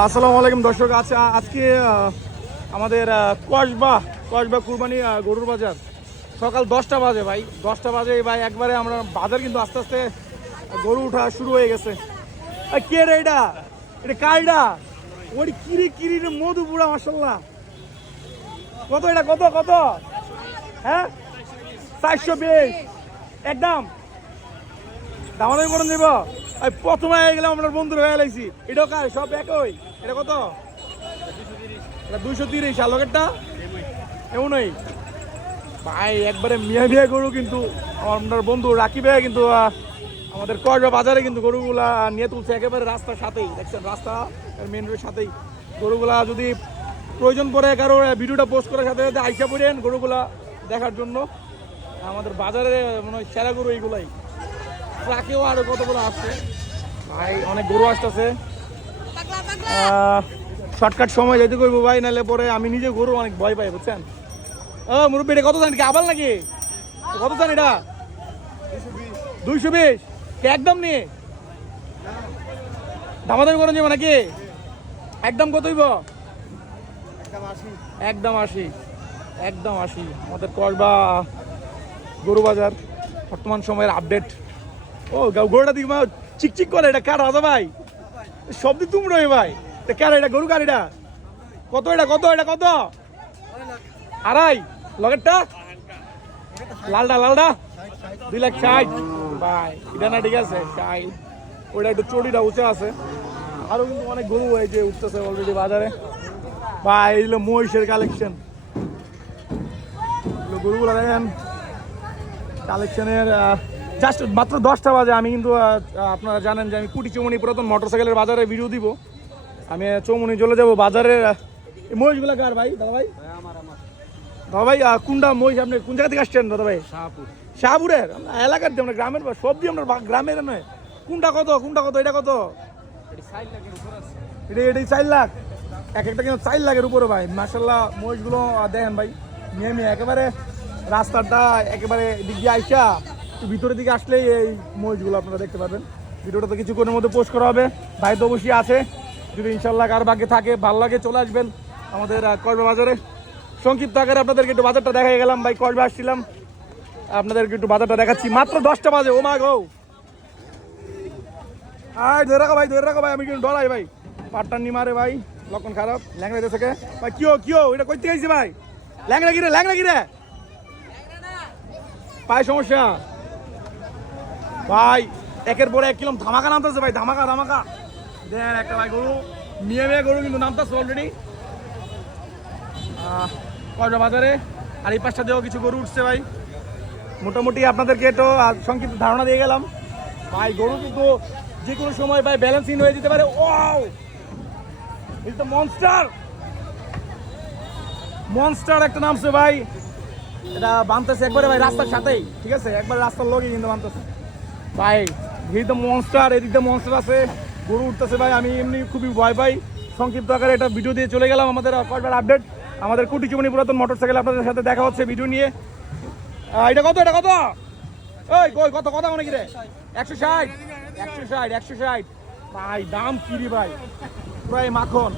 আসসালামু আলাইকুম দর্শক। আচ্ছা, আজকে আমাদের কসবা কুরবানি গরুর বাজার সকাল 10টা বাজে ভাই, 10টা বাজে ভাই। একবারে আমরা বাজার কিন্তু আস্তে আস্তে গরু ওঠা শুরু হয়ে গেছে। কে রে এটা? এটা কাইডা? ওই কিরি কিরি রে মধু পুরা, মাশাল্লাহ। কত এটা? কত কত? হ্যাঁ, 420 একদম। দামাদামি করে নিব। প্রথমে হয়ে গেলাম, আপনার বন্ধুরা হয়ে গেছি। এটাও কার? সব একই। এটা কত? 230। আর লগেরটা এমনই ভাই, একবারে মিয়া মিয়া গরু। কিন্তু আপনার বন্ধু রাকিব ভাই কিন্তু আমাদের কসবা বাজারে কিন্তু গরুগুলা নিয়ে তুলছে একেবারে রাস্তার সাথেই। দেখছেন, রাস্তা মেন রোডের সাথেই গরুগুলা। যদি প্রয়োজন পড়ে কারো, ভিডিওটা পোস্ট করার সাথে সাথে আইসা পড়েন গরুগুলা দেখার জন্য। আমাদের বাজারে মনে হয় সেরা গরু এইগুলাই। ট্রাকেও আরো কতগুলো আসছে ভাই, অনেক গরু আসতেছে। শর্টকাট সময় যেতে করবো ভাই, নাহলে পরে আমি নিজে গরু অনেক ভয় পাই, বুঝছেন। মুরব্বী, এটা কত জানি কি আবার নাকি? কত জানি এটা? 220 একদম নিয়ে দামাদামি করে যাবো নাকি? একদম কত হইব? একদম 80। একদম 80। আমাদের কসবা গরু বাজার বর্তমান সময়ের আপডেট। ও গরুটা দিকে চিকচিক করে, এটা কার রাজা ভাই? শব্দ তোমরা ভাই, এটা কার? এটা গরু কার? এটা কত? এটা কত? এটা কত? 2.5 লগেরটা? লালডা 2,60,000 ভাই। এটা না, ঠিক আছে 60। ওইটা একটু চড়িটা উঁচা আছে। আরো কিন্তু অনেক গরু হয়েছে, উঠতেছে অলরেডি বাজারে ভাই। এইগুলো মহিষের কালেকশন, গরুগুলো দেখেন কালেকশনের। জাস্ট মাত্র 10টা বাজে। আমি কিন্তু আপনারা জানেন যে আমি কুটি চৌমনি পুরাতন মোটরসাইকেলের বাজারে ভিডিও দিব। আমি চৌমনি চলে যাবো বাজারে। মহিষগুলা কার ভাই? দাদা ভাই, দাদা ভাই কোনটা মহিষ? আপনি কোন জায়গা থেকে আসছেন দাদা ভাই? শাহপুরের এলাকার, আমরা গ্রামের সব দিয়ে আমরা গ্রামের নয়। কোনটা কত? কোনটা কত? এটা কত? এটা 4 লাখ। এক একটা কিন্তু 4 লাখের উপরে ভাই। মাশাল্লাহ মহিষগুলো দেখেন ভাই, নিয়ে একেবারে রাস্তাটা একেবারে দিক দিয়ে আইসা ভিতরের দিকে আসলেই এই মহিষগুলো আপনারা দেখতে পাবেন। ভিডিওটা তো কিছুক্ষণের মধ্যে পোস্ট করা হবে। ভাই তো অবশ্যই আছে, যদি ইনশাল্লাহ কার ভাগ্যে থাকে, ভালো লাগে চলে আসবেন আমাদের কসবা বাজারে। সংক্ষিপ্ত আকারে আপনাদেরকে একটু বাজারটা দেখাই গেলাম ভাই। কসবা আসছিলাম, আপনাদেরকে একটু বাজারটা দেখাচ্ছি। মাত্র 10টা বাজে। ও মা গো, ধরে রাখো ভাই, ধরে রাখো ভাই। আমি কিন্তু ডরাই ভাই, পাটটা নি মারে ভাই, লক্ষণ খারাপ। ল্যাংড়া থেকে ভাই, কিও এটা কইতে গেছি ভাই? ল্যাংড়া গিরে পায় সমস্যা ভাই। একের পরে 1 কিলো ধামাকা নামতেছে ভাই, ধামাকা দেন একটা ভাই। গরু নিয়ে গরু কিন্তু নামতেছে অলরেডি কসবা বাজারে। আর এই পাশটা দিয়েও কিছু গরু উঠছে ভাই। মোটামুটি আপনাদেরকে তো সংক্ষিপ্ত ধারণা দিয়ে গেলাম ভাই। গরু কিন্তু যে কোনো সময় ভাই ব্যালেন্সিং হয়ে যেতে পারে। ওয়াও, ইজ দ্য মনস্টার একটা নামছে ভাই। এটা বানতেছে একবারে ভাই রাস্তার সাথেই, ঠিক আছে, একবার রাস্তার লোকই কিন্তু বানতেছে ভাই। এই তো মনস্টার, এদিকে মনস্টার আছে, গরু উঠতেছে ভাই। আমি এমনি খুবই ভয় পাই। সংক্ষিপ্ত আকারে একটা ভিডিও দিয়ে চলে গেলাম আমাদের কসবার আপডেট। আমাদের কুটি চুমনি পুরাতন মোটরসাইকেল আপনাদের সাথে দেখা হচ্ছে ভিডিও নিয়ে। এটা কত? এটা কত? ওই কই কত? কথা মনে কি রে? 160 ভাই। দাম কি রে ভাই? প্রায় মাখন।